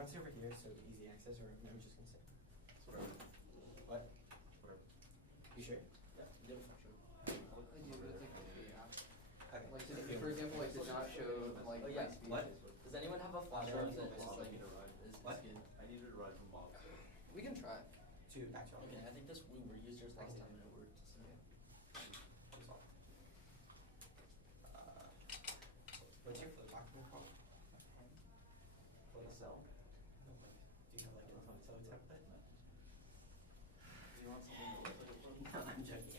wants it over here, so easy access, or I'm just gonna say. What? Whatever. You sure? Yeah, give it a shot. I do, but it's like Okay. like for example, like did not show like yeah. speech. What? Does anyone have a flash Sure. drive that is Bob, like I need a ride. What? I needed a ride from Bob. So. We can try. To actual. Okay, I think this we were used yours last time and it worked. So. That's all. What's your flip document called? Excel. Do you have like an Excel template? Do you want something? No, I'm joking.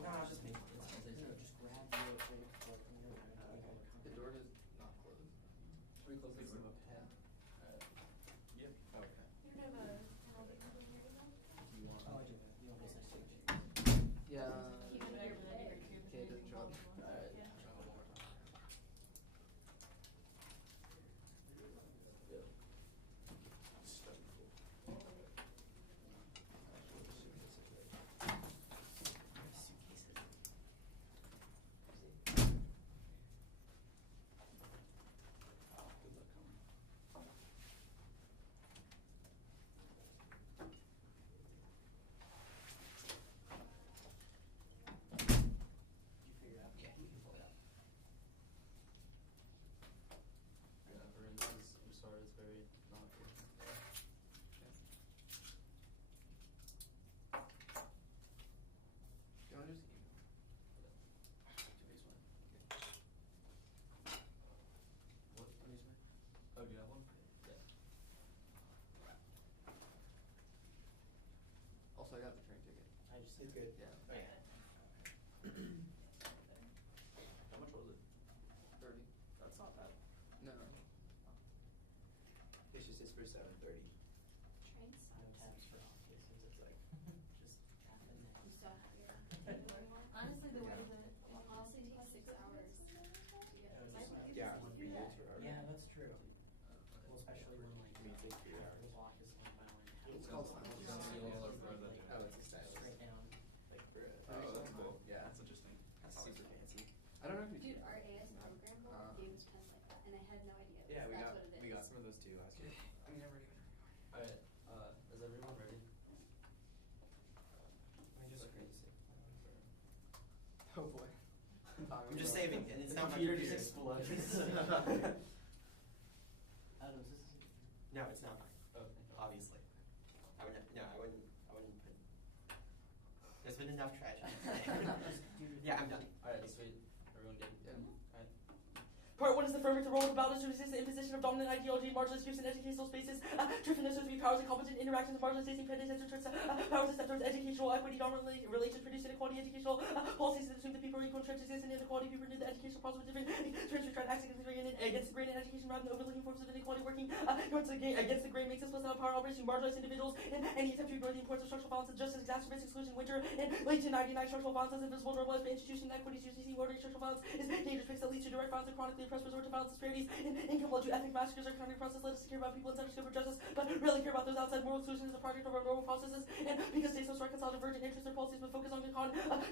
No, I'll just make one. Just grab your The door is not closed. Should we close this? Okay. Yeah. Yep. Okay. You don't have a Arabic computer here, though? You want? Oh, I do. You want business change? Yeah. You can better than your cube. Okay, it doesn't show up. Alright. Yeah. Try one more time. Yeah. Suitcases. Good luck coming. Did you figure it out? Yeah, you can pull it out. Yeah, Lorenzo's, I'm sorry, it's very not good. Do you want to just email? What? Oh, do you have one? Yeah. Also, I got the train ticket. I just It's good. Yeah. Oh, yeah. How much was it? 30. That's not bad. No. It's just for 7:30. Train No sucks. tabs for office, since it's like just happened. I'm so happy about it. Honestly, the way that it honestly takes 6 hours to get Yeah, it would be yeah. Yeah, that's true. Okay. Well, especially when like We take 3 hours. the block is like by like It's called final. Seal or further. Oh, it's a stylus. straight down. Like for a. Oh, that's cool. Yeah. That's interesting. That's Super awesome. fancy. I don't know if you Dude, our AS program board gave us pens like that, and I had no idea. Yeah, that's what it is. we got some of those too last year. I mean, never even. Alright, is everyone ready? I mean, just crazy. Oh boy. I'm just saving, and it's The not my computer computer. just explodes. Adam, is this? No, it's not mine. Okay. Obviously. I wouldn't put. There's been enough tragedy. Yeah, I'm done. Alright, sweet. Everyone good? Yeah. Alright. Part 1 is the affirmative role of balance to resist the imposition of dominant ideology and marginalized groups in educational spaces. Driven to be powers and competent interactions, marginalization, prejudice, towards powers that step towards educational equity, dominant relations, produce inequality, educational policies that assume that people are equal and trends exist in inequality. People renew the educational process with different trends. We try to act against the grain in education rather than overlooking forms of inequality, working against the grain makes us less power operation, marginalized individuals, and any attempt to ignore the importance of structural violence just as exacerbates exclusion, winter, and late to 99 structural violence is invisible, normalized by institution inequities, UCC, ordering structural violence is dangerous because that leads to direct violence and chronically oppressed resort to violence disparities, and income led to ethnic massacres. Our economic process led us to care about people inside our scope for justice, but really care about those outside. Moral exclusion is a project of our normal processes, and because states must reconcile divergent interests, their policies must focus on the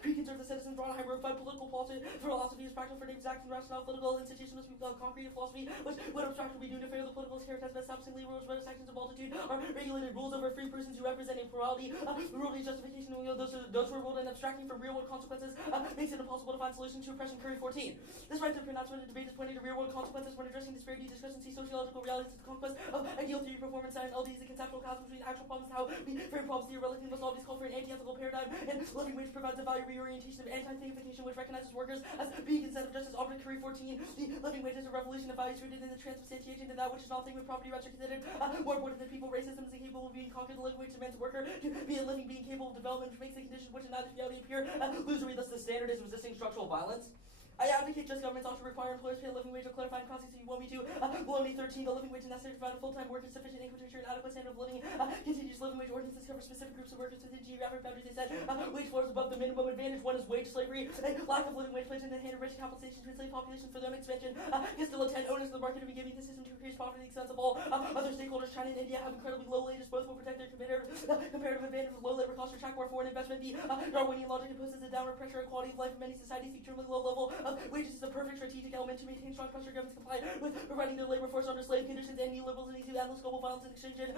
pre-conserve the citizens, brought a high fight political philosophy is practical for names, actions, rationale, political institutions must be concrete philosophy, which would abstractly be doing to favor the political characterized by establishing legal rules, but actions of multitude are regulated rules over free persons who represent a plurality, rule justification of those who are ruled and abstracting from real world consequences makes it impossible to find solutions to oppression. Curry 14. This right to pronouncement and debate is pointing to real world consequences when addressing disparity, discrepancy, sociological realities of the conquest of ideal theory, performance, and LD is a conceptual chasm between actual problems and how we frame problems theoretically must always call for an anti-ethical paradigm, and living wage provides a value reorientation of anti-theification which recognizes workers as being instead of just as object. Curry 14. The living wage is a revolution of values rooted in the transubstantiation to that which is not thing with property rather considered more important than people. Racism is incapable of being conquered. The living wage demands a worker to be a living being capable of development, which makes the conditions which in neither reality appear illusory. Thus the standard is resisting structural violence. I advocate just governments ought to require employers pay a living wage or clarifying process if you want me to. Below 13, the living wage is necessary to provide a full-time worker sufficient income to ensure an adequate standard of living. Continuous living wage ordinances cover specific groups of workers within geographic boundaries. They said wage floors above the minimum advantage. One is wage slavery. A lack of living wage placed in the hand of rich compensation to enslaved population for their own expansion. Can still attend owners of the market to be giving the system to increase profit at the expense of all. Other stakeholders, China and India, have incredibly low wages. Both will protect their comparative advantage with low labor costs. to attract more foreign investment. B, Darwinian logic imposes a downward pressure on quality of life in many societies. The extremely low level of wages is a perfect strategic element to maintain strong pressure governments comply with providing their labor force under slave conditions and neoliberals and endless global violence and exchange and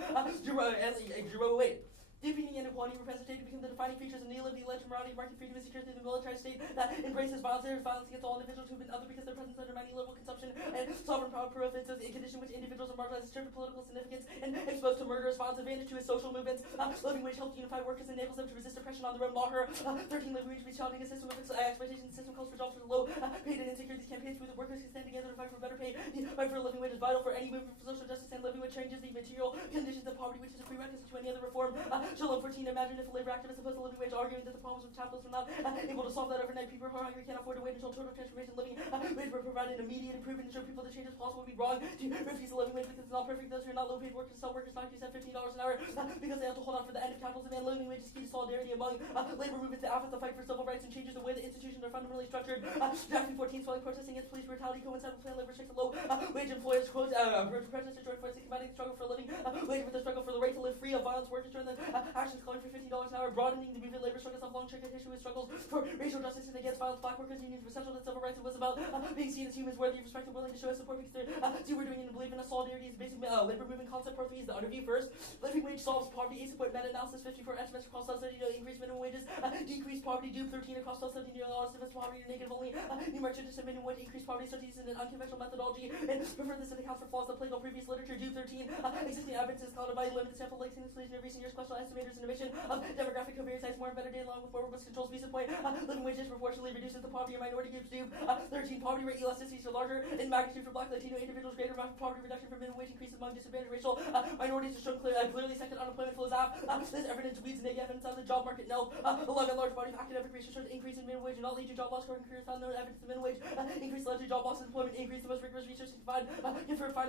defeating inequality represented to become the defining features of neoliberalism, led to morality, market freedom, and security of the military state that embraces violence. There is violence against all individuals who have been other because their presence under neoliberal consumption and sovereign power profits is a condition which individuals are marginalized, stripped of political significance, and exposed to murderous violence. Advantage to his social movements. Living wage helps unify workers and enables them to resist oppression on their own. Locker 13 living wage means challenging a system of exploitation. The system calls for jobs for the low paid and insecure. These campaigns where the workers can stand together to fight for better pay. The fight for a living wage is vital for any movement for social justice, and living wage changes the material conditions of poverty, which is a prerequisite to any other reform. Shalom 14. Imagine if a labor activist opposed to living wage, arguing that the problems of capitalism are not able to solve that overnight. People who are hungry can't afford to wait until total transformation. Living wage will provide an immediate improvement and show people the change is possible. Would be wrong to refuse a living wage because it's not perfect. Those who are not low paid workers tell workers not to accept $15 an hour because they have to hold on for the end of capitalism. And living wage is key to solidarity among labor movements to the fight for civil rights and changes the way the institutions are fundamentally structured. Drafting 14 swelling protesting against police brutality coincide with planned labor restrict low wage employers. Quote, protesters join forces combating the struggle for a living wage with the struggle for the right to live free of violence. Workers join the actions calling for $15 an hour, broadening the movement labor struggles of long checkered history with struggles for racial justice and against violence. Black workers unions were central to civil rights. It was about being seen as humans worthy of respect and willing to show us support because they see we're doing and believe in us. Solidarity is a basic labor movement concept. Portfolio is the underview first. Living wage solves poverty. A support meta-analysis 54 estimates across 1270 to increase minimum wages, decrease poverty. Dupe 13 across 1270 estimates poverty to negative only. New market to minimum wage, increase poverty studies in an unconventional methodology and prefer this in accounts for flaws that plague all previous literature. Dupe 13 existing evidence is clouded by limited sample length and exclusion of recent years. Questionable estimators innovation of demographic covariance has more and better data along with more robust controls. Visa point living wage disproportionately reduces the poverty of minority groups. Dupe 13 poverty rate elasticities are larger in magnitude for Black Latino individuals. Greater amount of poverty reduction for minimum wage increase among disadvantaged racial minorities is shown clearly. Second, unemployment flows out. This evidence weeds negative evidence on the job market. No, 11 large body of academic research shows increase in minimum wage and not lead to job loss. According to careers found no evidence of minimum wage increase led to job loss and employment increase. The most rigorous research can find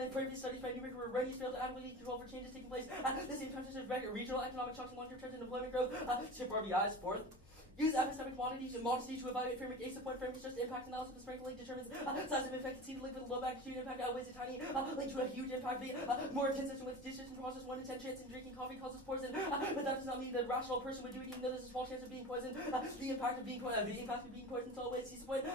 in previous studies by numeric erroneous failed to adequately control for changes taking place at the same time such as regional economic shocks and long-term trends in employment growth. Ship RBIs. Fourth, use epistemic quantities and modesty to evaluate framework. A support framework just impact analysis. The strength link determines size of impact. See the link with a low magnitude impact outweighs a tiny link to a huge impact. B, more consistent with decision process. 1 in 10 chance in drinking coffee causes poison, but that does not mean that a rational person would do it even though there's a small chance of being poisoned. The impact of being poisoned is always C support.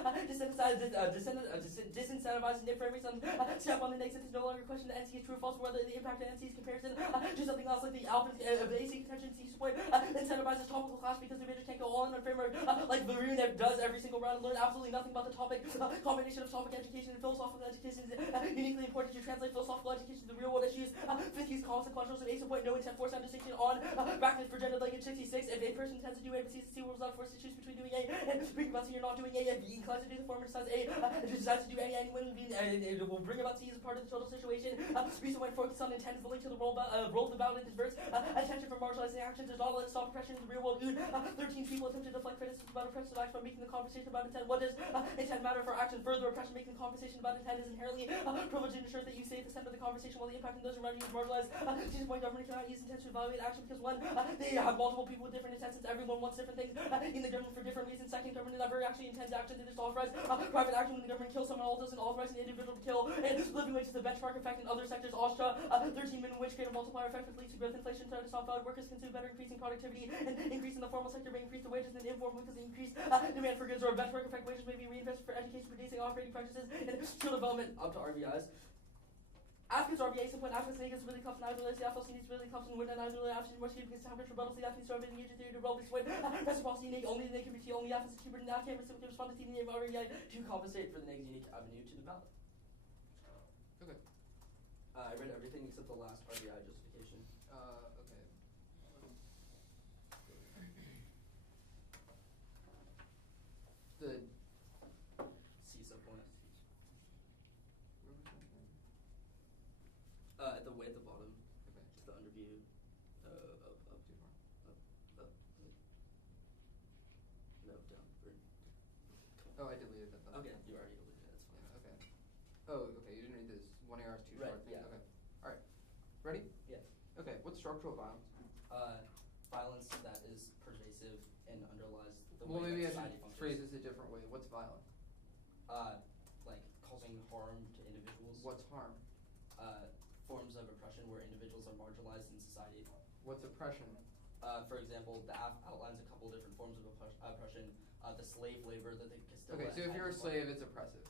Disincentivizing the frameworks on step on the next sentence no longer question the NC is true or false, whether the impact of NC's comparison to something else like the alpha of the AC contention. C support incentivizes topical class because the major can't go all in on framework like Varun does every single round and learn absolutely nothing about the topic. Combination of topic education and philosophical education is uniquely important to translate philosophical education to real world issues. Fifth, use consequentials of A support. No intent force on distinction on brackets for gender language. 66. If a person intends to do A but sees C, was not forced to choose between doing A and bring about C or not doing A, and B inclines to do the former decides A and decides to do A, anyone it will bring about C as part of the total situation. Reason when focus on intent is the link to the role of the ballot in this verse. Attention for marginalizing actions does not let stop oppression in the real world. 13 people attempted to deflect criticism about oppressive acts by making the conversation about intent. What does intent matter for action? Further oppression making the conversation about intent is inherently privileged and ensures that you stay at the center of the conversation while the impact on those around you is marginalized. To this point, government cannot use intent to evaluate action because one, they have multiple people with different intents. Everyone wants different things in the government for different reasons. Second, government never actually intends action to just authorize private action. When the government kills someone, all doesn't authorize an individual to kill. And living wage is the benchmark effect in other sectors. OSHA 13 minimum wage create a multiplier effect which leads to growth inflation. Third, stop workers consume better, increasing productivity and increasing the formal sector may increase the wages than the informal because the increased demand for goods or a benchmark effect. Wages may be reinvested for education, producing operating practices, and skill development up to RBIs. After RBI support, after negates really comes and either the FLC needs really comes and win and either the after more student because temperature rebuttal the after starting engagement theory to roll this way. Reciprocity neg only the negative only after the keeper now can't respond to the name RBI to compensate for the negative unique avenue to the ballot. Okay. I read everything except the last RBI justification. Okay. The C sub 1. where was that again? At the way at the bottom, Okay. to the underview, up Too far. no, down. Oh, I deleted that. Though. Okay, you already deleted it, that's fine. Yeah, okay. Oh, okay. You didn't read this. 1 AR is too Right, short. yeah. Okay. All right. Ready? Yeah. Okay. What's structural violence? Violence that is pervasive and underlies the Well, way maybe I that should society phrase functions. this a different way. What's violent? Like causing harm to individuals. What's harm? Forms of oppression where individuals are marginalized in society. What's oppression? For example, the app outlines a couple different forms of oppression. The slave labor that the Castilla. Okay, so if you're a slave, it's oppressive.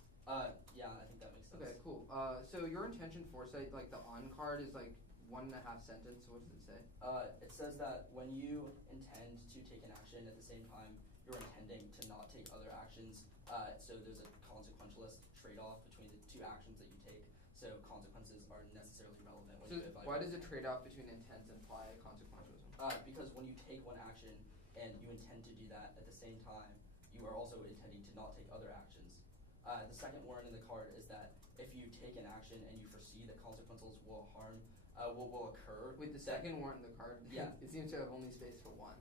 Yeah, I think that makes sense. Okay, cool. So your intention foresight, like the on card, is like 1.5 sentence. What does it say? It says that when you intend to take an action at the same time, you're intending to not take other actions. So there's a consequentialist trade-off between the two actions that you take. So consequences are necessarily relevant when So you evaluate. why does the trade-off between intents imply consequentialism? Because when you take one action and you intend to do that at the same time, you are also intending to not take other actions. The second warrant in the card is that if you take an action and you foresee that consequences will occur. Wait, the second warrant in the card? Yeah. It seems to have only space for one.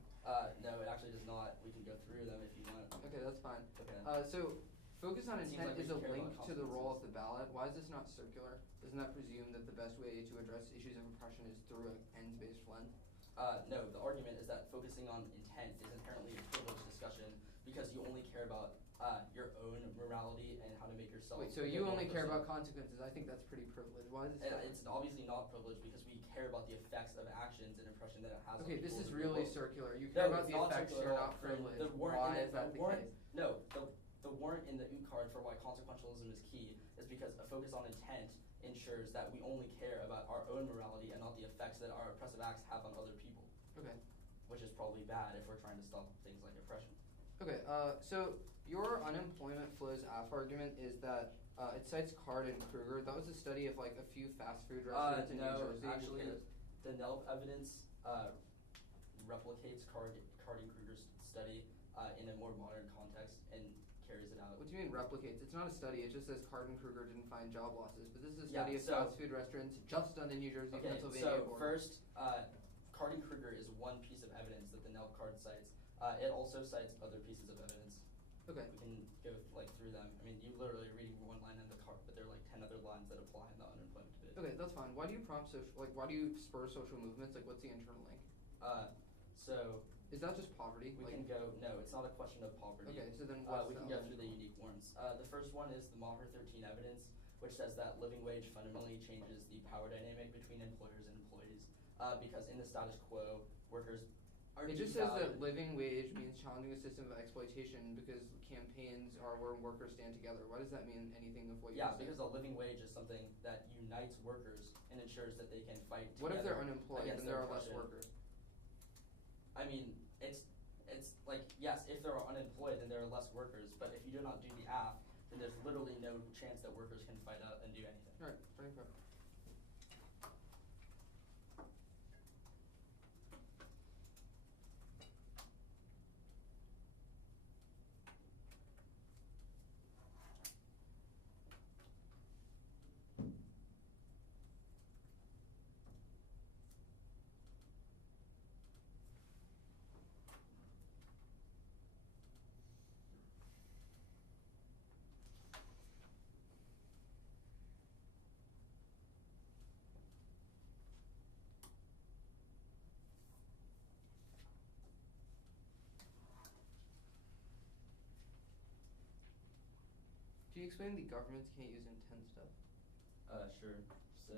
No, it actually does not. We can go through them if you want. Okay, that's fine. Okay. So focus on It seems intent like we is a care link about to the role of consequences. the ballot. Why is this not circular? Doesn't that presume that the best way to address issues of oppression is through an ends-based lens? No, the argument is that focusing on intent is inherently a privileged discussion because you only care about your own morality and how to make yourself. Wait, so you only care about consequences. I think that's pretty privileged. Why is this? It's obviously not privileged because we care about the effects of actions and oppression that it has. Okay, on this people is in the really world. circular. You No, care about it's the not effects, circular you're at not all. privileged. The warrant Why in the, is that the the warrant, case? No, the warrant in the U card for why consequentialism is key is because a focus on intent ensures that we only care about our own morality and not the effects that our oppressive acts have on other people. Okay. Which is probably bad if we're trying to stop things like oppression. Okay, so your unemployment flows app argument is that it cites Card and Kruger. That was a study of like a few fast food restaurants in New No, Jersey. actually, the NELP evidence replicates Card and Kruger's study in a more modern context and carries it out. What do you mean replicates? It's not a study. It just says Card and Kruger didn't find job losses. But this is a study of fast food restaurants just done in New Jersey, Okay, Pennsylvania. so first, Card and Kruger is one piece of evidence that the NELP card cites. It also cites other pieces of evidence. Okay. We can go through them. I mean, you literally are reading one line in the card, but there are like 10 other lines that apply in the unemployment debate. Okay, that's fine. Why do you prompt why do you spur social movements? Like, what's the internal link? So is that just poverty? we can go. No, it's not a question of poverty. Okay, so then what's we the can go other through the one? unique warrants. The first one is the Maher 13 evidence, which says that living wage fundamentally changes the power dynamic between employers and employees. Because in the status quo, workers are It just says devalued. that living wage means challenging a system of exploitation because campaigns are where workers stand together. Why does that mean anything of what you Yeah, said? because a living wage is something that unites workers and ensures that they can fight together. What if they're unemployed against and there their are less oppression. workers? I mean, it's like, yes, if they're unemployed, then there are less workers. But if you do not do the app, then there's literally no chance that workers can fight out and do anything. All right, fine, fine. Can you explain the governments can't use intent stuff? Sure. So,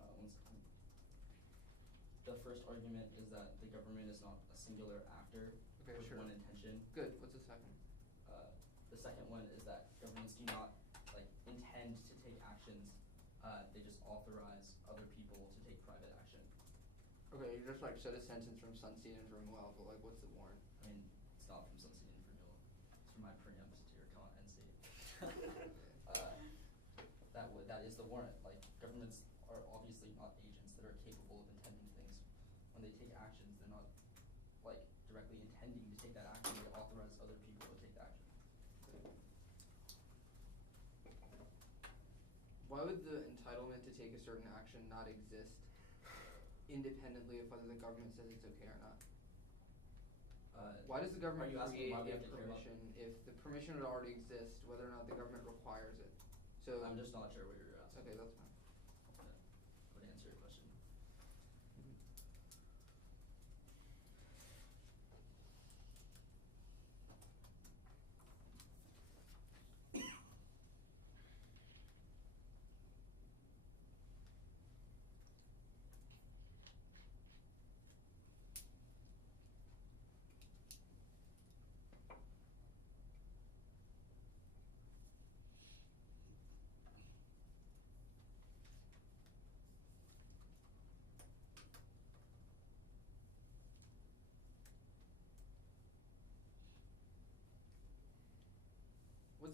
one second. The first argument is that the government is not a singular actor Okay, with sure. one intention. Good. What's the second? The second one is that governments do not intend to take actions. They just authorize other people to take private action. Okay, you just said a sentence from Sunstein and Vermeulen, but what's the warrant? I mean, it's not from Sunstein and Vermeulen. It's from my preamps to your NC. That is the warrant. Like, governments are obviously not agents that are capable of intending things. When they take actions, they're not directly intending to take that action. They authorize other people to take the action. Why would the entitlement to take a certain action not exist independently of whether the government says it's okay or not? Why does the government Are you asking create why we a have to care about- permission if the permission would already exist, whether or not the government requires it? So I'm just not sure what you're asking. okay, that's fine. That would answer your question.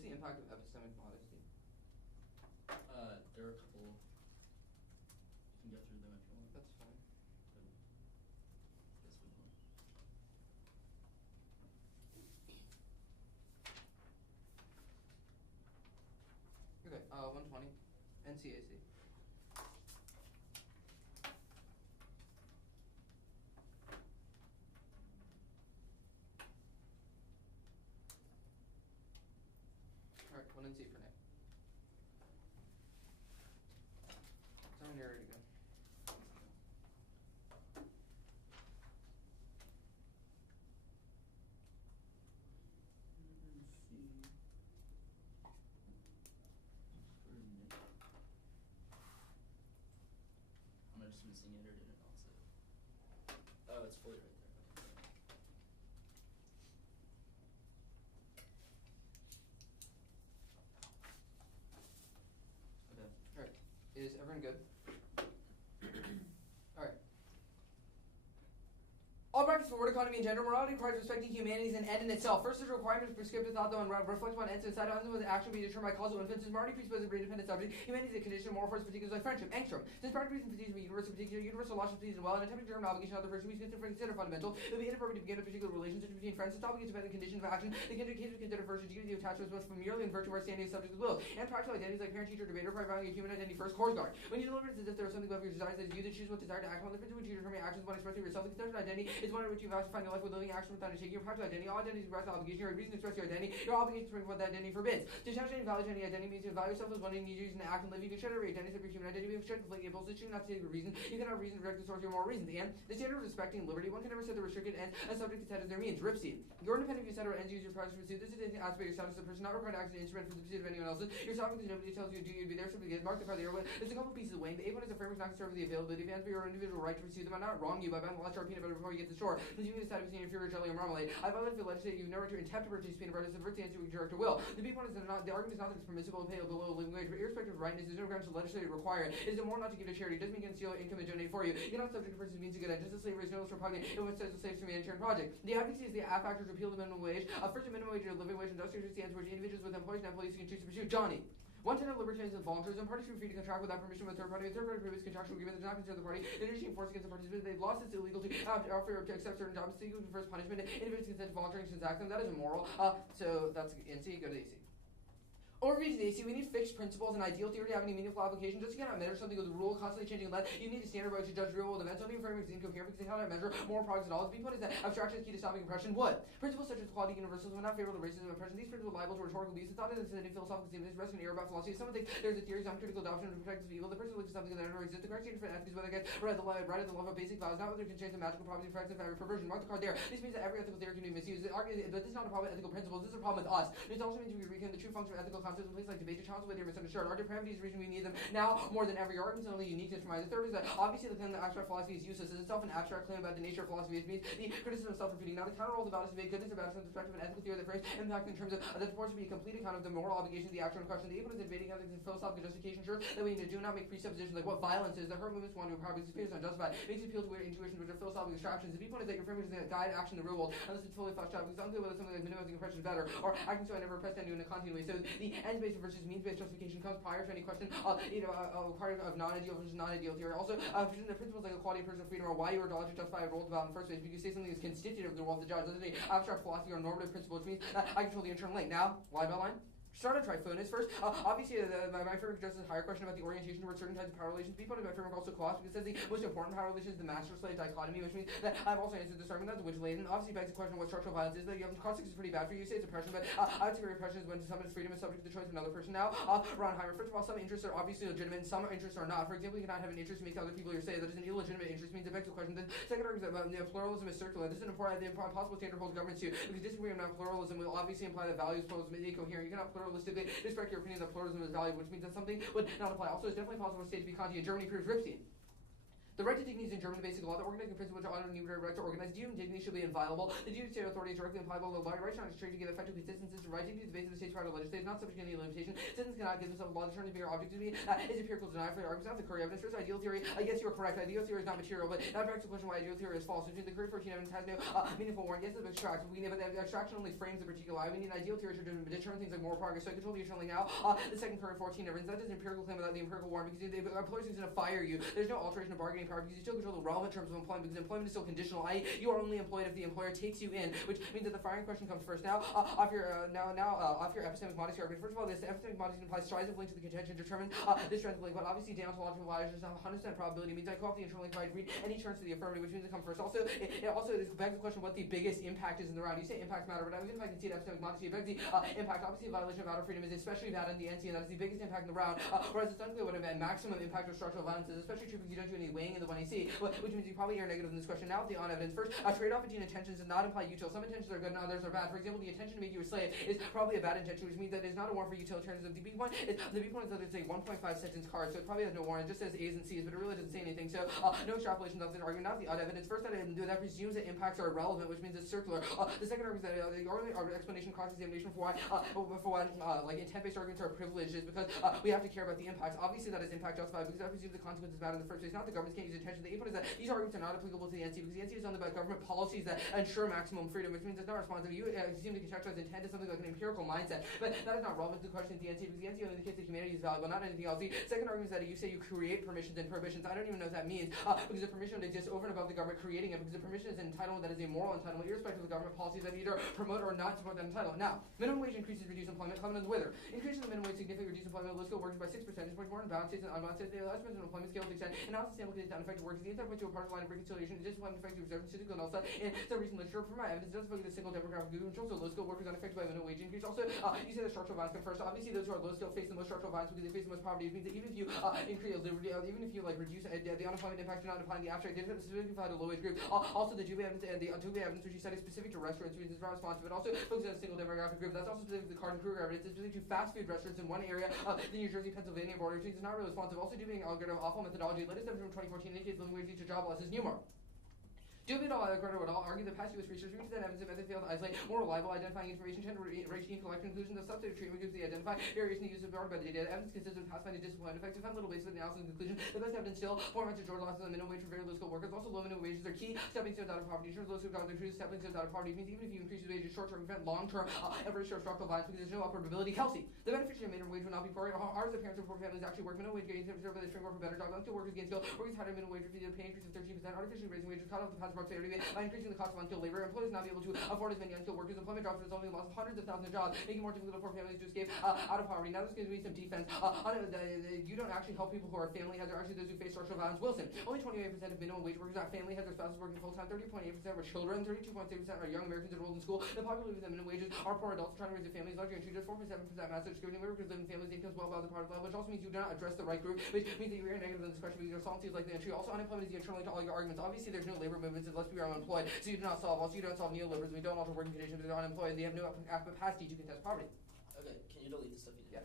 what's the impact of epistemic modesty? There are a couple. You can go through them if you want. That's fine. But I guess we won't. Okay, 120. NCAC. Alright, 1 NC for Nick. Someone here ready to go. Am I just missing it or did it not say it? Oh, it's fully right there. Okay. Alright, is everyone good? Alright. All practice for word economy and gender morality requires respecting humanity as an end in itself. First is a requirement of prescriptive thought, though, and reflects upon ends inside ends with action being determined by causal influences. Morality presupposes a independent subject. Humanity is a condition of moral force, particularly like friendship. Angstrom. Since practice reason fatigues me, universal law should please as well, and attempting to determine obligation of other person we consider fundamental. It would be inappropriate to begin a particular relationship between friends. Since obligation depends on conditions of action, the case we consider first, duty to attach to us both merely in virtue of our standing as subject of will. And practical identities like parent, teacher, debater, providing a human identity first, course guard. When you deliver it, it's as if there was something above your desires that is you that choose what desire to act on. The principle which you determine actions upon expressing yourself. The conception of identity is one in which you have to find your life with living action without taking your practical identity. All identities express obligation. Your reason to express your identity. Your obligation to bring what that identity forbids. To attach any value to any identity means to value yourself as one and you use to act and live. You can share every identity of your human identity. We have shared conflicting impulses. Choose not to take a reason. You cannot reason to direct the source of your moral reasons. And the standard of respecting liberty, one can never set the restricted ends as subject to set as their means. Ripstein. Your independent view set or ends use your practice to pursue. This is an aspect of your status as a person, not required to act as an instrument for the pursuit of anyone else's. Your sovereign because nobody tells you to do, you'd be there simply to mark the card the airway. There's a couple pieces of weighing. The A1 is a framework not concerned with the availability of ends, but your individual right to pursue them. I'm not wrong you by buying a large jar of peanut butter before you get to the store. Then you can decide between inferior jelly or marmalade. I violate the legislature. You've never to attempt to purchase peanut butter. It's a virtue answer with direct will. The B point is not the argument is not that it's permissible to pay below living wage, but irrespective of rightness, there's no grounds to legislate require it. Is it more not to give to charity? It doesn't mean you can steal income and donate for you. You're not subject to person's means to good end. Just as slavery is no less repugnant, it was says the slaves to me intern project. The advocacy is the factor to repeal the minimum wage. First, a minimum wage or living wage industrial stands which individuals with employees and employees can choose to pursue. Johnny. One tenant of libertarianism is voluntarism. Parties should be free to contract without permission from a third party. A third party prohibits contractual agreement that does not consider the party. The initiating force against the participant. They've lost it's illegal to offer or to accept certain jobs. The legal confers punishment. Individuals consent to volunteering to transact them. That is immoral. So that's NC. Go to the AC. Overview of the AC, we need fixed principles and ideal theory to have any meaningful application. Just to cannot measure something with a rule constantly changing and you need a standard by which to judge real world events. Only a framework is incoherent because they cannot measure moral progress at all. The B point is that abstraction is key to stopping oppression. What? Principles such as equality, universalism, are not favorable to racism and oppression. These principles are liable to rhetorical use. It's not necessarily philosophical statements, rest in error about philosophy. Someone thinks there's a theory of uncritical adoption of practice of evil. The principle looks at something that never exists. The correct statement for ethics is whether it gets right of the love of basic values, not whether it constrains the magical properties of practice and perversion. Mark the card there. This means that every ethical theory can be misused. But this is not a problem with ethical principles. This is a problem with us. This also means we reclaim the true function of ethical concepts in places like debate to challenge whether misunderstood. Our depravity is the reason we need them now more than ever. Your arguments only uniqueness from either. The third is that obviously the claim that abstract philosophy is useless is itself an abstract claim about the nature of philosophy. It means the criticism of self-repeating. Now the counter role of the values of goodness about from the perspective of an ethical theory that frames impact in terms of that purports to be a complete account of the moral obligation of the action in question. The able is debating ethics and philosophical justification. Sure that we do not make presuppositions like what violence is. The herd movements want to probably appears unjustified. Makes you appeal to weird intuitions which are philosophical distractions. The B point is that your framework is going to guide action in the real world unless it's fully fleshed out. Because it's unclear whether something like minimizing oppression is better or acting so I never oppressed anyone in a Kantian way. So the ends-based versus means-based justification comes prior to any question part of non-ideal versus non-ideal theory. Also, the principles like equality, personal freedom, or why you are to justify a role development in the first place. Because you say something is constitutive of the role of the judge. That's an abstract philosophy or normative principle, which means I control the internal link. Now, line by line. Start on triphonus first. Obviously, my framework addresses a higher question about the orientation towards certain types of power relations. B point of my framework also co-ops because it says the most important power relation is the master-slave dichotomy, which means that I've also answered this argument. That's which laden. Obviously, begs the question of what structural violence is. That you have context is pretty bad for you. You say it's oppression, but I would say repression is when someone's freedom is subject to the choice of another person. Now, Ronheimer. First of all, some interests are obviously legitimate, and some interests are not. For example, you cannot have an interest to make other people your say. That is an illegitimate interest. Means it begs the question. The second argument is that pluralism is circular. This is an important, possible standard holds governments too. Because disagreeing about pluralism will obviously imply that values pluralism is incoherent. You cannot pluralistically respect your opinion that pluralism is valuable, which means that something would not apply. Also, it's definitely possible for a state to be Kantian. Germany proves Ripstein. The right to dignity is in German basic law. The organizing principle which honor and right to organize. Due and dignity should be inviolable. The duty of state authority is directly impliable. The right to straight to give effective consistency. The right dignity is the basis of the state's power to legislate. Is not subject to any limitation. Citizens cannot give themselves a law determined to be or object to be. Is empirical denial for the arguments of the Curry evidence. First, ideal theory. Yes, you are correct. Ideal theory is not material, but that begs the question why ideal theory is false. Which means the Curry 14 evidence has no meaningful warrant. Yes, it's abstract. But the abstraction only frames the particular. We need an ideal theory to determine things like moral progress. So I control the eternally now. The second Curry 14 evidence. That is an empirical claim without the empirical warrant because the employer is going to fire you. There's no alteration of bargaining power because you still control the relevant terms of employment because employment is still conditional. I.e., you are only employed if the employer takes you in, which means that the firing question comes first. Now, off your epistemic modesty argument. First of all, this epistemic modesty implies strides of link to the contention determine this strength of link, but obviously deontological lies have 100% probability means I call up the internally implied read any turns to the affirmative, which means it comes first. Also, it begs the question what the biggest impact is in the round. You say impacts matter, but even if I can see epistemic modesty, it begs the impact. Obviously, a violation of outer freedom is especially bad in the NC, and that is the biggest impact in the round. Whereas it's unclear what a maximum impact of structural violence is, especially true because you don't do any weighing in the 1AC, which means you probably err negative in this question. Now, the on evidence first, trade-off between intentions does not imply util. Some intentions are good and others are bad. For example, the intention to make you a slave is probably a bad intention, which means that it is not a warrant for utilitarianism. The B point is that it's a 1.5 sentence card, so it probably has no warrant. It just says A's and C's, but it really doesn't say anything. So no extrapolations of the argument. Now, the odd evidence first, that presumes that impacts are irrelevant, which means it's circular. The second argument is that the early explanation cross-examination for why intent-based arguments are privileged is because we have to care about the impacts. Obviously, that is impact justified because that presumes the consequences matter in the first place. Not the governments can't use intention. The A point is that these arguments are not applicable to the NC because the NC is only about government policies that ensure maximum freedom, which means it's not responsive. You seem to contextualize intent as something like an empirical mindset, but that is not relevant to the question of the NC because the NC only indicates that humanity is valuable, not anything else. The second argument is that you say you create permissions and prohibitions. I don't even know what that means because the permission exists over and above the government creating it because the permission is an entitlement that is a moral entitlement irrespective of the government policies that either promote or not support that entitlement. Now, minimum wage increases reduce employment. Covenants wither. Increasing the minimum wage significantly reduce employment of low-skilled workers by 6 percentage points more in balance states and unbalanced states. The last percent of employment scale to extent and now sustainable because it's unaffected workers. The inside point to a partial line of reconciliation is disemployment effective reserve and statistical null set in some recent literature. For my evidence, it doesn't focus a single demographic group control, so low-skilled workers unaffected by minimum wage increase. Also, you say that structural violence comes first. So obviously, those who are low-skilled face the most structural violence because they face the most poverty. It means that even if you increase liberty, even if you reduce the unemployment impact, you're not applying the abstract. They specifically apply to low-wage group. Also, the Juve evidence and the Tuve evidence, which you said is specific to restaurants, which is not responsive, but also focuses on a single demographic group. That's also specific to the Card and Kruger evidence. It's specific to fast food restaurants in one area of the New Jersey, Pennsylvania border, which is not really responsive. Also, doing algorithm awful methodology. Latest evidence from 2014 indicates living wage to job loss is Newmar. Rebuttal would all argue that past U.S. research reaches that evidence of method failed to isolate more reliable identifying information tend to reach incorrect conclusions of substantive treatment groups they identify variation in the use of by the data. Evidence consists of past finding discipline effects to find little basis of analysis and conclusion. The best evidence still more to George losses on the minimum wage for very low skilled workers. Also, low minimum wages are key stepping stones out of poverty. Low skilled jobs are true stepping stones out of poverty. It means even if you increase the wages short term, prevent long term every short structural violence because there's no upward mobility. Kelsey, the beneficiary of minimum wage will not be poor. Ours, the parents of poor families actually work minimum wage gains served by the framework for better jobs. Unskilled workers gain skill. Workers higher minimum wage receive a pay increase of 13%. Artificially raising wages cut off the path of prosperity by increasing the cost of unskilled labor. Employers not be able to afford as many unskilled workers. Employment drops resulting in the loss of hundreds of thousands of jobs, making it more difficult for families to escape out of poverty. Now this gives me some defense. You don't actually help people who are family heads, or actually those who face structural violence. Wilson, only 28% of minimum wage workers are family heads or spouses working full time. 30.8% were children. 32.3% are young Americans enrolled in school. The population of the minimum wages are poor adults trying to raise their families larger and just 4.7% massive security workers live in families incomes well above the poverty level, which also means you do not address the right group, which means that you are negative in this question because your solvency is like the entry. Also, unemployment is the internal to all your arguments. Obviously, there's no labor movements unless we are unemployed, so you do not solve. Also, you don't solve neoliberalism. We don't alter working conditions because they're unemployed. They have no capacity to contest poverty. Okay, can you delete the stuff you did? Yeah.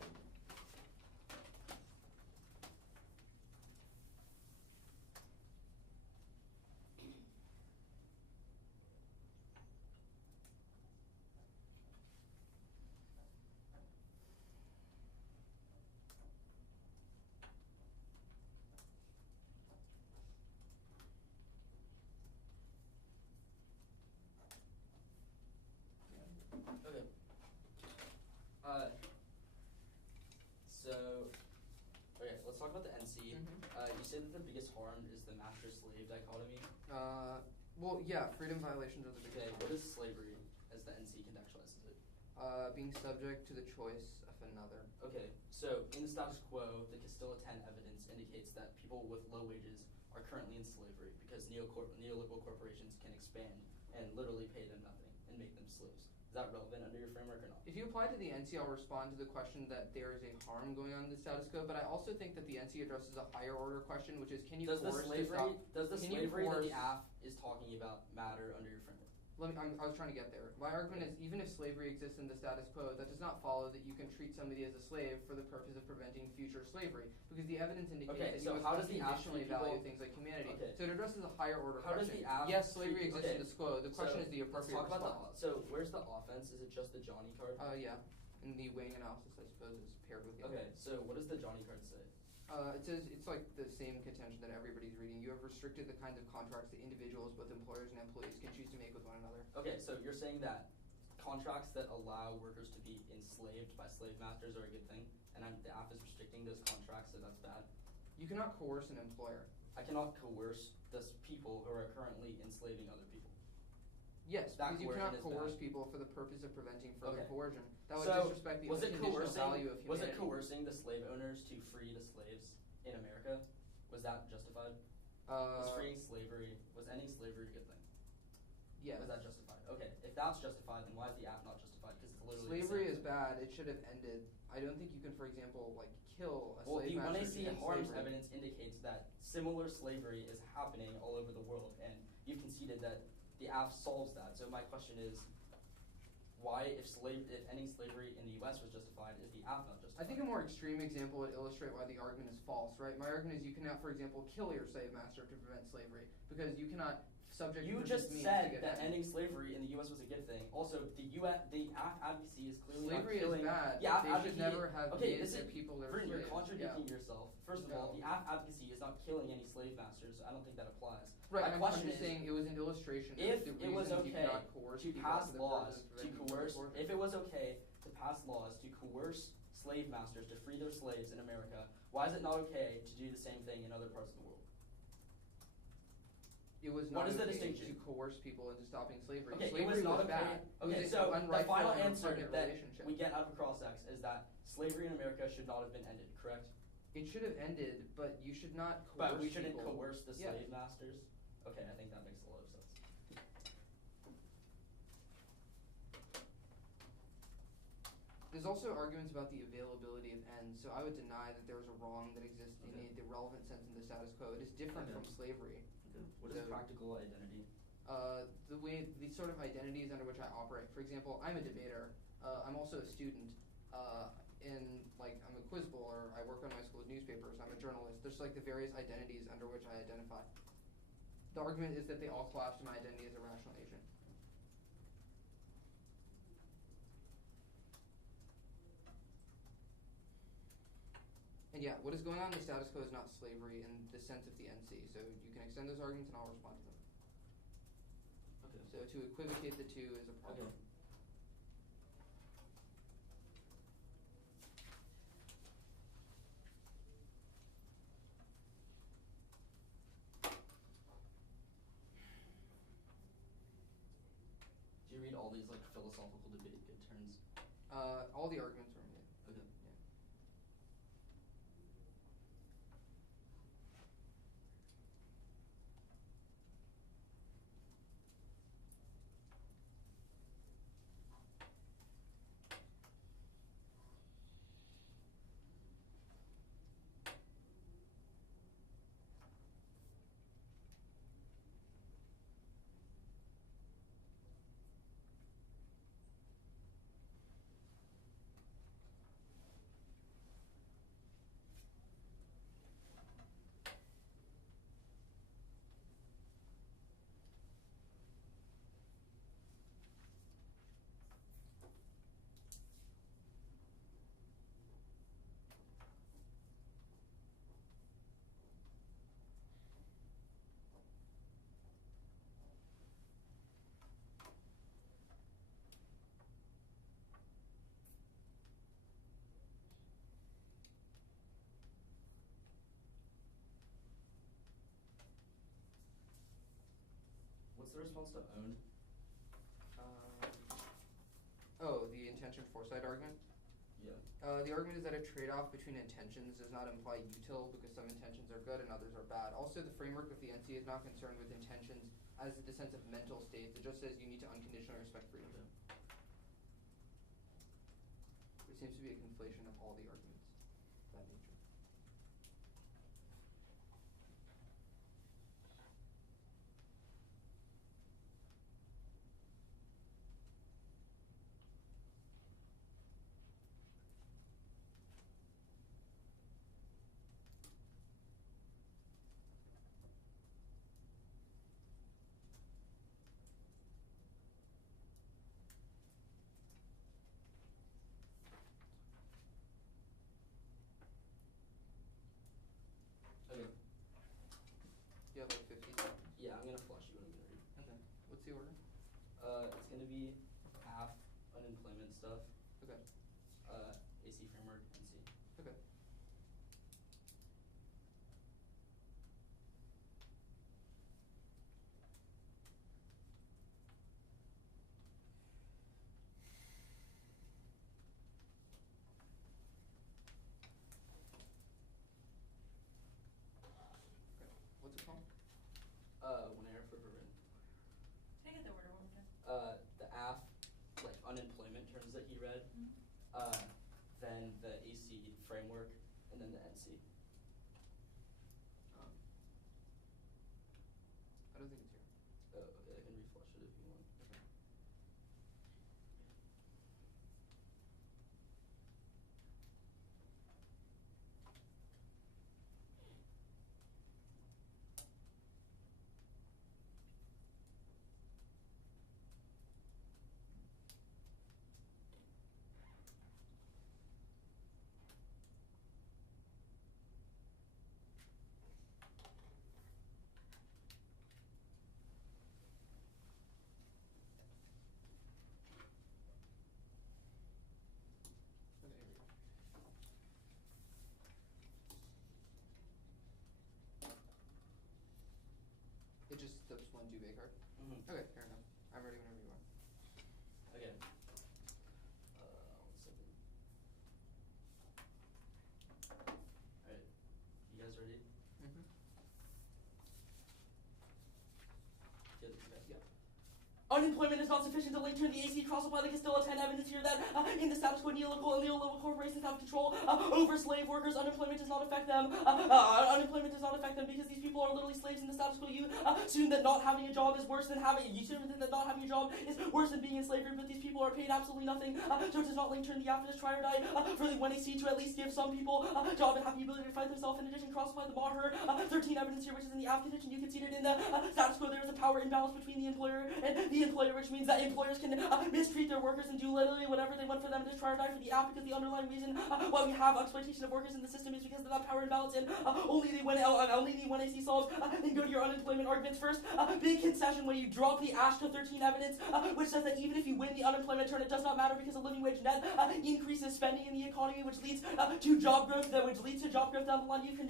Okay. Let's talk about the NC. You say that the biggest harm is the master-slave dichotomy. Well, yeah, freedom violations are the biggest. Okay, what is slavery as the NC contextualizes it? Being subject to the choice of another. Okay, so in the status quo, the Castilla 10 evidence indicates that people with low wages are currently in slavery because neoliberal corporations can expand and literally pay them nothing and make them slaves. Is that relevant under your framework or not? If you apply to the NC, I'll respond to the question that there is a harm going on in the status quo, but I also think that the NC addresses a higher order question, which is can you Does the force slavery to stop? that the AF is talking about matter under your framework? I was trying to get there. My argument is, even if slavery exists in the status quo, that does not follow that you can treat somebody as a slave for the purpose of preventing future slavery, because the evidence indicates Okay, that so you how must does the app unconditionally treat value people- things like humanity. Okay. So it addresses a higher order How does question. the app Yes, slavery treat- exists okay, in the quo. The question so is the let's appropriate talk about response. so where's the offense? Is it just the Johnny card? Yeah, and the weighing analysis, I suppose, is paired with the Okay, so what does the Johnny card say? It says it's like the same contention that everybody's reading. You have restricted the kinds of contracts that individuals, both employers and employees, can choose to make with one another. Okay, so you're saying that contracts that allow workers to be enslaved by slave masters are a good thing, and the app is restricting those contracts, so that's bad. You cannot coerce an employer. I cannot coerce those people who are currently enslaving other people. Yes, That because you cannot coercion is coerce bad. people for the purpose of preventing further Okay. coercion. That would So, disrespect the was it unconditional value of humanity. Was it coercing the slave owners to free the slaves in America? Was that justified? Was freeing slavery, was ending slavery a good thing? Yes. Was that justified? Okay, if that's justified, then why is the app not justified? Because it's literally Slavery the is same. bad. It should have ended. I don't think you can, for example, like kill a Well, slave the master. 1AC to end harms slavery. evidence indicates that similar slavery is happening all over the world, and you've conceded that the app solves that. So my question is, why, if ending slavery in the U.S. was justified, is the app not justified? I think a more extreme example would illustrate why the argument is false, right? My argument is you cannot, for example, kill your slave master to prevent slavery, because you cannot subject You him to just means said to get that money. ending slavery in the U.S. was a good thing. Also, the app advocacy is clearly Slavery not killing. is bad. Yeah, They should never have okay, made this their is, people their Vern, you're slaves. contradicting Yeah. yourself. First of No. all, the app advocacy is not killing any slave masters, so I don't think that applies. Right, My I'm question just is, saying it was an illustration if of the it was reasons you okay cannot coerce to people pass for the laws purpose of to preventing coerce, coercion. if it was okay to pass laws to coerce slave masters to free their slaves in America, why is it not okay to do the same thing in other parts of the world? It was What not is the okay distinction? to coerce people into stopping slavery. Okay, Slavery it was not okay. bad. It Okay, was so an the unrightful final and answer repugnant that relationship. we get out of cross-ex is that slavery in America should not have been ended, correct? It should have ended, but you should not coerce But we shouldn't people. coerce the Yeah. slave masters? Okay, I think that makes a lot of sense. There's also arguments about the availability of ends, so I would deny that there is a wrong that exists in Okay. the relevant sense in the status quo. It is different Okay. from slavery. What is So- practical identity? The sort of identities under which I operate. For example, I'm a debater. I'm also a student. I'm a quiz bowler. I work on my school's newspapers. I'm a journalist. There's like the various identities under which I identify. The argument is that they all collapse to my identity as a rational agent. And yeah, what is going on in the status quo is not slavery in the sense of the NC. So you can extend those arguments and I'll respond to them. Okay. So to equivocate the two is a problem. Okay. Do you read all these like philosophical debate good turns? All the arguments are made. Okay. Yeah. What's the response to own? The intention foresight argument. Yeah. The argument is that a trade-off between intentions does not imply util because some intentions are good and others are bad. Also, the framework of the NC is not concerned with intentions as the sense of mental states. It just says you need to unconditionally respect freedom. Okay. It seems to be a conflation of all the arguments of that nature. the order? It's gonna be half unemployment stuff. Okay. AC framework, NC. Okay. What's it called? One error for Berlin. Can I get the order one more time? The AF, like unemployment terms that he read, then the AC framework, and then the NC. I don't think it's here. Oh, okay, I can refresh it if you want. Okay. Okay, here we go. It just steps one Bhave card. Mm-hmm. Okay, fair enough. I'm ready whenever you are. Okay. 1 second. Alright. You guys ready? Mm-hmm. Yeah, okay. Yeah. Unemployment is not sufficient to link to the AC cross-apply the Castilla 10 evidence here that in the status quo neoliberal corporations have control over slave workers. Unemployment does not affect them. Unemployment does not affect them because these people are literally slaves in the status quo. You assume that not having a job is worse than having. You assume that not having a job is worse than being in slavery, but these people are paid absolutely nothing. So it does not link to the after this try or die for the 1AC to at least give some people a job and have the ability to fight themselves. In addition, cross-apply the Maher 13 evidence here, which is in the after condition. You conceded in the status quo there is a power imbalance between the employer and the employer, which means that employers can mistreat their workers and do literally whatever they want for them to try or die for the app, because the underlying reason why we have exploitation of workers in the system is because of that power imbalance, and only the 1AC solves. Then go to your unemployment arguments first. Big concession when you drop the ASH to 13 evidence, which says that even if you win the unemployment turn, it does not matter because the living wage net increases spending in the economy, which leads to job growth, which leads to job growth down the line. You can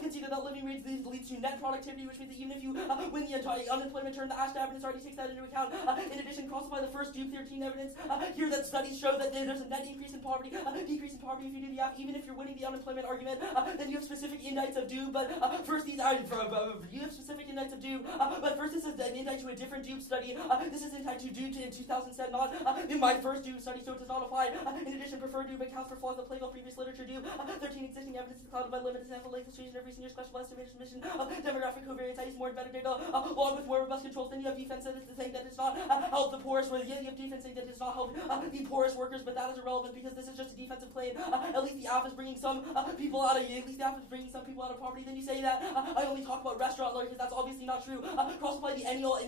concede that living wage leads to net productivity, which means that even if you win the entire unemployment turn, the ASH evidence already takes that into account. In addition, cross-apply the first Duke 13 evidence here that studies show that there's a net increase in poverty, decrease in poverty if you do the app. Even if you're winning the unemployment argument, then you have specific indites of due, but first these are, you have specific indites of due, but first this is an indite to a different Duke study. This is indite to due in 2007, not in my first Duke study, so it does not apply. In addition, preferred due accounts for flaws that plague all previous literature due. 13 existing evidence is clouded by limited sample length, distribution of recent years, specialized estimation of demographic covariance, I use more and better data, along with more robust controls. Then you have defense that is saying that it's not help the poorest, where you have defense saying that it does not help the poorest workers, but that is irrelevant because this is just a defensive claim. At least the app is bringing some people out of poverty. Then you say that I only talk about restaurant lawyers, that's obviously not true. Cross-apply the annual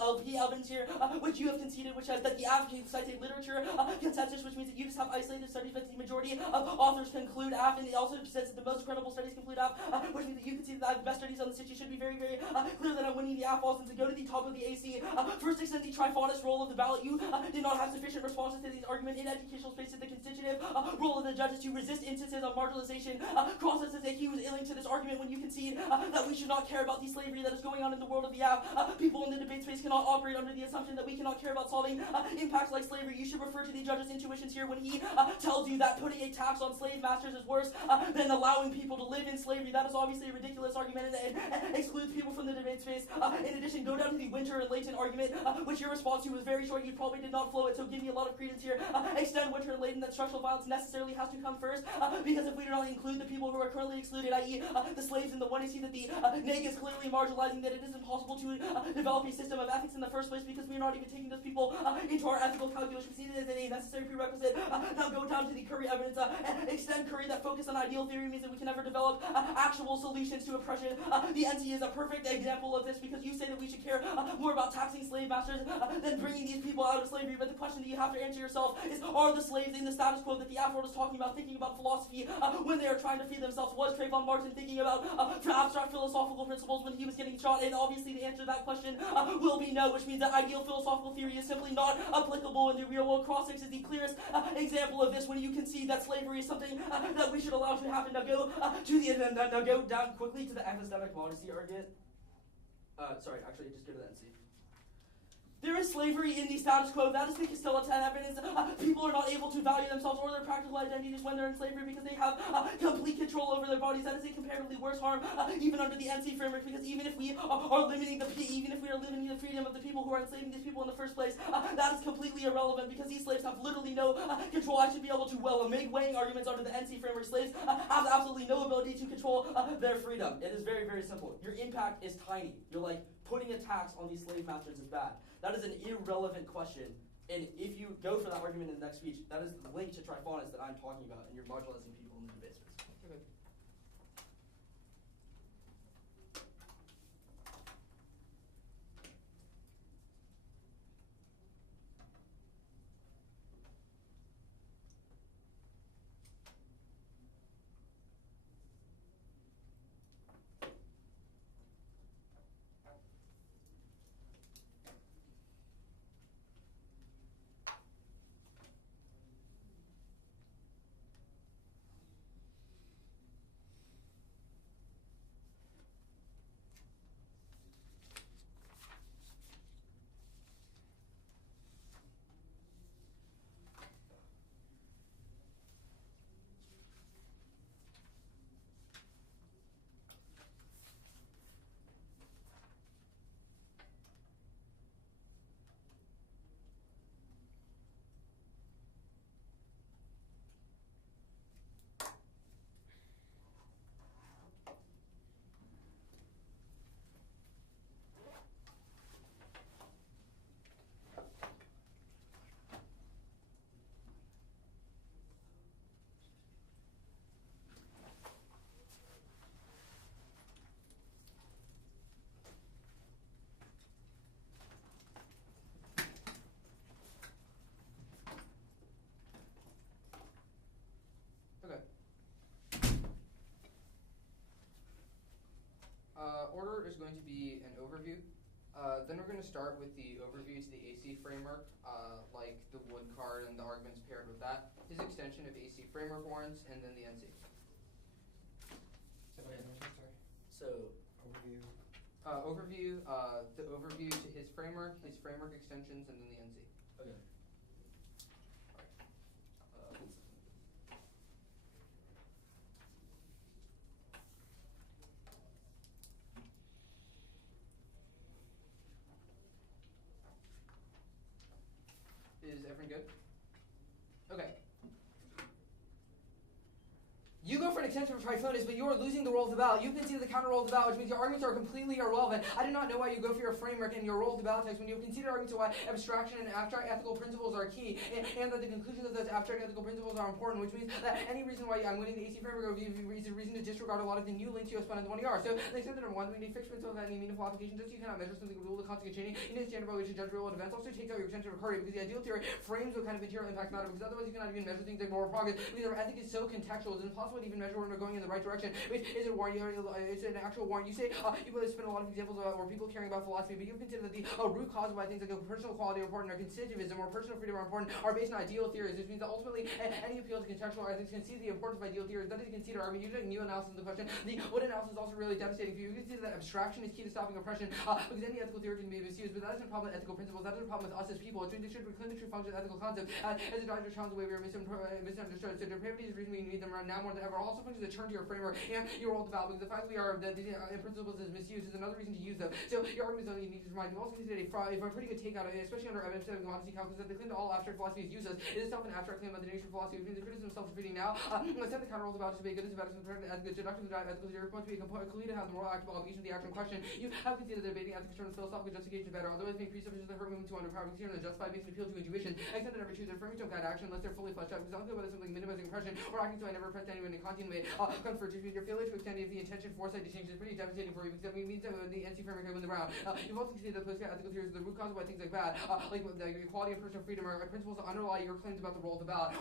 LP evidence here, which you have conceded, which says that the app cites a literature consensus, which means that you just have isolated studies, but the majority of authors conclude app, and it also says that the most credible studies conclude app, which means that you concede that the best studies on the issue should be very, very clear that I'm winning the app falls. And to go to the top of the AC, first extend the triphonous role of the ballot. You did not have sufficient responses to these arguments in educational spaces. The constitutive role of the judges to resist instances of marginalization crosses as a huge link to this argument when you concede that we should not care about the slavery that is going on in the world of the app. People in the debate space cannot operate under the assumption that we cannot care about solving impacts like slavery. You should refer to the judge's intuitions here when he tells you that putting a tax on slave masters is worse than allowing people to live in slavery. That is obviously a ridiculous argument and excludes people from the debate space. In addition, go down to the Winter and Leighton argument, which your response to was very short. You probably did not flow it, so give me a lot of credence here. Extend Winter and Leighton that structural violence necessarily has to come first, because if we do not include the people who are currently excluded, i.e. the slaves and the one, you see that the neg is clearly marginalizing that it is impossible to develop a system of ethics in the first place because we are not even taking those people into our ethical calculus. We see it as a necessary prerequisite. Now go down to the Curry evidence. Extend Curry that focus on ideal theory means that we can never develop actual solutions to oppression. The NC is a perfect example of this because you say that we should care more about taxing slaves slave masters, then bringing these people out of slavery. But the question that you have to answer yourself is, are the slaves in the status quo that the Afro is talking about thinking about philosophy when they are trying to free themselves? Was Trayvon Martin thinking about abstract philosophical principles when he was getting shot? And obviously the answer to that question will be no, which means that ideal philosophical theory is simply not applicable in the real world. Cross-sex is the clearest example of this, when you can see that slavery is something that we should allow to happen. Now go now go down quickly to the epistemic modesty argument. Sorry, actually, just go to the NC. There is slavery in the status quo. That is the Castilla 10 evidence. People are not able to value themselves or their practical identities when they're in slavery because they have complete control over their bodies. That is a comparatively worse harm, even under the NC framework, because even if we are limiting the freedom of the people who are enslaving these people in the first place, that is completely irrelevant because these slaves have literally no control. I should be able to make weighing arguments under the NC framework. Slaves have absolutely no ability to control their freedom. It is very, very simple. Your impact is tiny. You're like, putting a tax on these slave masters is bad. That is an irrelevant question. And if you go for that argument in the next speech, that is the link to Tryphonis that I'm talking about, and you're marginalizing people in the debate space. Okay. Order is going to be an overview. Then we're going to start with the overview to the AC framework, like the Wood card and the arguments paired with that, his extension of AC framework warrants, and then the NC. So overview. The overview to his framework extensions, and then the NC. Okay. Is everyone good? Okay. You go for an extension of Tryphonis, but you are losing the roll of the ballot. You conceded the counter roll of the ballot, which means your arguments are completely irrelevant. I do not know why you go for your framework and your roll of the ballot text when you have conceded arguments of why abstraction and abstract ethical principles are key, and that the conclusions of those abstract ethical principles are important, which means that any reason why I'm winning the AC framework is a reason to disregard a lot of the new links you have spun in the 1ER. So, the extent that number one, we need fixed principle of any meaningful application. Just you cannot measure something with rule of constant chaining. You need a standard by which to judge real world events. Also takes out your extension of Curry, because the ideal theory frames what kind of material impact matter, because otherwise you cannot even measure things like moral progress, because our ethic is so contextual, it's impossible to even measure when we're going in the right direction. Which is it warrant? Is it an actual warrant? You say you spend a lot of examples about where people caring about philosophy, but you consider that the root cause of why things like personal quality are important, or constitutivism, or personal freedom are important, are based on ideal theories. Which means that ultimately any appeal to contextual ethics can see the importance of ideal theories. That is consider argument. You're doing new analysis of the question. The what analysis is also really devastating for you. You consider that abstraction is key to stopping oppression, because any ethical theory can be misused. But that isn't a problem with ethical principles. That is a problem with us as people. It should reclaim the true function of ethical concepts as a driver to challenge the way we are misunderstood. So depravity is the reason we need them now more than ever. Also functions to turn to your framework and your roll of the ballot, because the fact that we are that these principles is misused is another reason to use them. So your argument is only you need to remind. You also consider a pretty good take out of it, especially under epistemic modesty calculus, that the claim that all abstract philosophy is useless. It is itself an abstract claim about the nature of philosophy, which means the criticism of self-defeating now. Let's set the counter roll of the ballot to be good as bad as the deduction of the ethical theory point to be completely to have the moral active obligation of the action question. You have considered that debating ethics terms philosophical justification better, although it's being presupposed that her movement to underpower consider the justified makes an appeal to intuition. Except that number two, the affirming don't guide action unless they're fully fleshed out, because I don't feel about something minimizing oppression or acting so I never oppressed anyone in a Kantian way. it comes for your failure to extend the intention, foresight to change is pretty devastating for you because it means that the NC framework wins the round. You've also considered the post-ethical theories of the root cause of why things like bad, like equality and personal freedom are principles that underlie your claims about the role of the ballot.